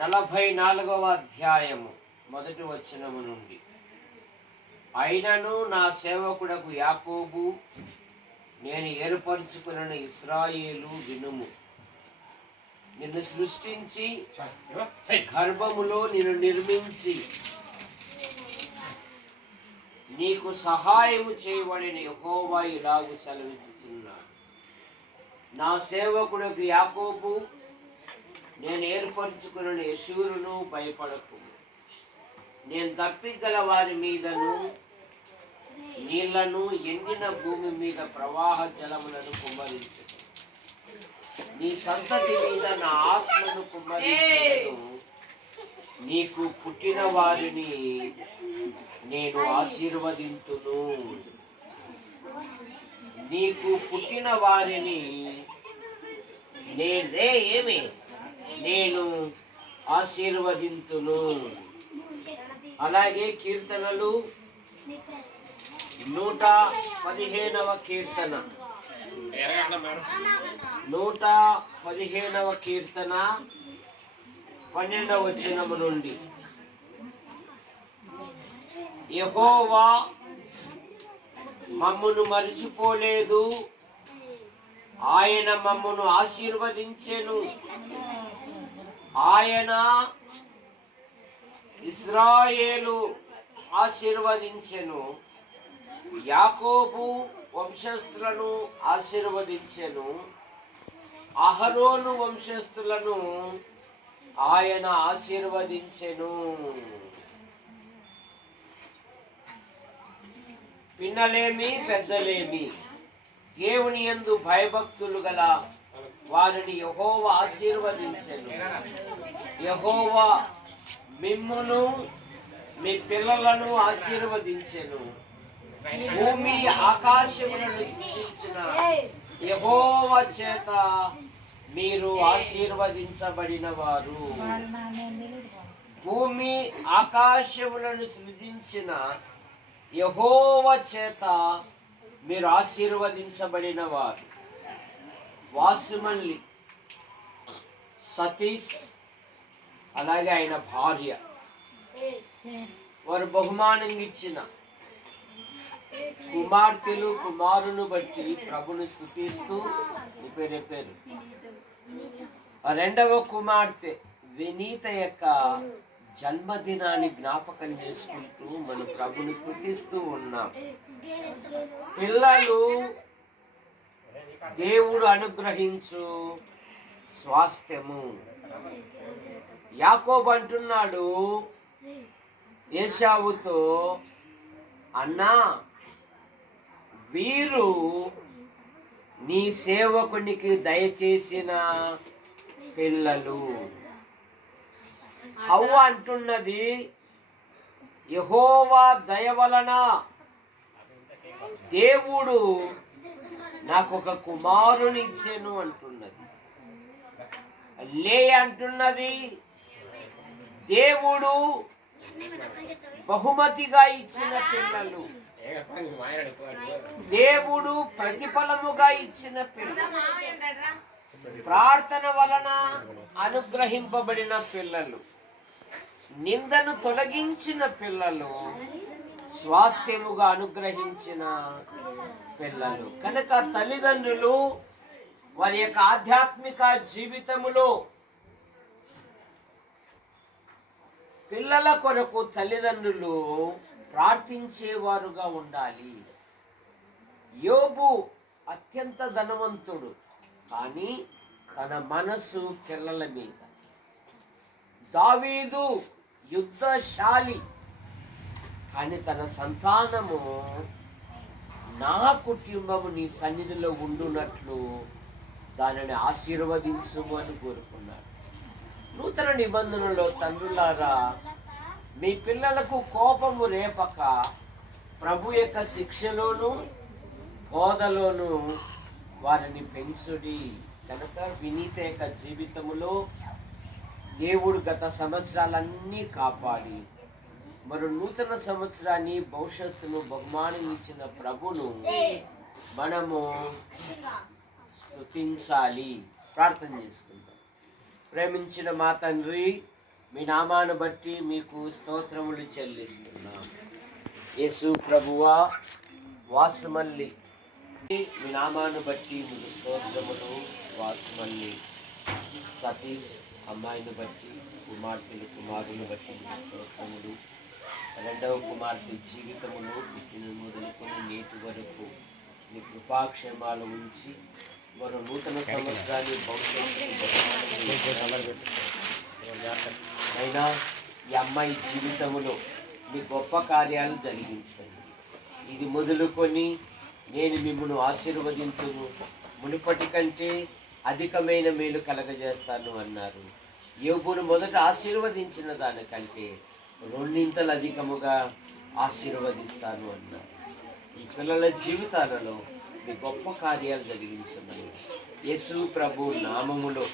నలభై నాలుగవ అధ్యాయము మొదటి వచనము నుండి. అయినను నా సేవకుడకు యాకోబు నేను ఏర్పరచుకున్న ఇస్రాయేలు వినుము. నిన్ను సృష్టించి గర్భములో నిన్ను నిర్మించి నీకు సహాయము చేయబడిన యహోవా ఇలాగు సెలవిస్తున్నాడు నా సేవకుడకు యాకోబు నేను ఏర్పరచుకున్న యశూరును భయపడకు. నేను తప్పిగల వారి మీదను నీళ్ళను ఎండిన భూమి మీద ప్రవాహ జలములను కుమ్మరించు నీ సంతతి మీద నా ఆత్మను కుమ్మరించను. నీకు పుట్టిన వారిని నేను ఆశీర్వదింతును. నీకు పుట్టిన వారిని నేనే ఏమి? నేను ఆశీర్వదింతును. అలాగే కీర్తనలు నూట పదిహేనవ కీర్తన. నూట పదిహేనవ కీర్తన పన్నెండవ వచనము నుండి. యహోవా మమ్మును మరిచిపోలేదు. ఆయన మమ్మను ఆశీర్వదించెను. ఆయన ఇస్రాయేలు ఆశీర్వదించెను. యాకోబు వంశస్థులను ఆశీర్వదించెను. అహరోను వంశస్థులను ఆయన ఆశీర్వదించెను. పిన్నలేమి పెద్దలేమి? దేవుని యందు భయభక్తులు గల వారిని యహోవ ఆశీర్వదించెను. యహోవ మిమ్మును మీ పిల్లలను ఆశీర్వదించెను. భూమి ఆకాశములను సృష్టించిన యహోవ చేత మీరు ఆశీర్వదించబడిన వారు భూమి ఆకాశములను సృజించిన యహోవ చేత మీరు ఆశీర్వదించబడిన వారు వాసుమల్లి సతీష్ అలాగే ఆయన భార్య. వారు బహుమానంగా ఇచ్చిన కుమార్తెలు కుమారును బట్టి ప్రభుని స్థుతిస్తూ ఈ పేరు రెండవ కుమార్తె వినీత యొక్క జన్మదినాన్ని జ్ఞాపకం చేసుకుంటూ మన ప్రభుని స్థుతిస్తూ ఉన్నాం. పిల్లలు దేవుడు అనుగ్రహించు స్వాస్థ్యము. యాకోబు అంటున్నాడు ఏషావుతో అన్నా వీరు నీ సేవకునికి దయచేసిన పిల్లలు. హవ్వ అంటున్నది యహోవా దయ వలన దేవుడు నాకు ఒక కుమారుని ఇచ్చాను అంటున్నది. లే అంటున్నది. దేవుడు బహుమతిగా ఇచ్చిన పిల్లలు. దేవుడు ప్రతిఫలముగా ఇచ్చిన పిల్లలు. ప్రార్థన వలన అనుగ్రహింపబడిన పిల్లలు. నిందను తొలగించిన పిల్లలు. స్వాస్థ్యముగా అనుగ్రహించిన పిల్లలు. కనుక తల్లిదండ్రులు వారి యొక్క ఆధ్యాత్మిక జీవితములో పిల్లల కొరకు తల్లిదండ్రులు ప్రార్థించేవారుగా ఉండాలి. యోబు అత్యంత ధనవంతుడు కానీ తన మనసు పిల్లల మీద. దావీదు యుద్ధశాలి కానీ తన సంతానము నా కుటుంబము నీ సన్నిధిలో ఉండునట్లు దానిని ఆశీర్వదించుము అని కోరుకున్నాడు. నూతన నిబంధనలో తండ్రులారా మీ పిల్లలకు కోపము రేపక ప్రభు యొక్క శిక్షలోను బోధలోను వారిని పెంచుడి. కనుక వినీత యొక్క జీవితములో దేవుడు గత సంవత్సరాలన్నీ కాపాడి మరి నూతన సంవత్సరాన్ని భవిష్యత్తును బహుమానించిన ప్రభును మనము స్తుతించాలి. ప్రార్థన చేసుకుందాం. ప్రేమించిన మా తండ్రి మీ నామాను బట్టి మీకు స్తోత్రములు చెల్లిస్తున్నాం. యేసు ప్రభువా వాసుమల్లి. మీ నామాను బట్టి మీకు స్తోత్రములు వాసుమల్లి. సతీష్ అమ్మాయిని బట్టి కుమార్తెలు కుమారుని బట్టి మీకు స్తోత్రములు. రెండవ కుమార్తె జీవితమును పుట్టిన మొదలుకొని నేటి వరకు మీ కృపాక్షేమాలు ఉంచి మరో నూతన సంవత్సరాన్ని అయినా ఈ అమ్మాయి జీవితములో మీ గొప్ప కార్యాలు జరిగించండి. ఇది మొదలుకొని నేను మిమ్మల్ని ఆశీర్వదించును. మునుపటి కంటే అధికమైన మేలు కలగజేస్తాను అన్నారు. యోగును మొదట ఆశీర్వదించిన దానికంటే రెండింతలు అధికముగా ఆశీర్వదిస్తాను అన్నారు ఈ పిల్లల జీవితాలలో మీ గొప్ప కార్యాలు జరిగించమని యేసు ప్రభు నామములో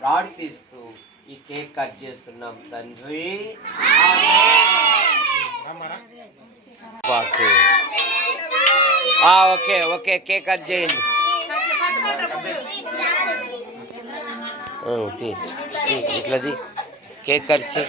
ప్రార్థిస్తూ ఈ కేక్ కట్ చేస్తున్నాం. తండ్రి ఓకే ఓకే కేక్ కట్ చేయండి. ఇట్లది. కేక్ కట్ చేయి.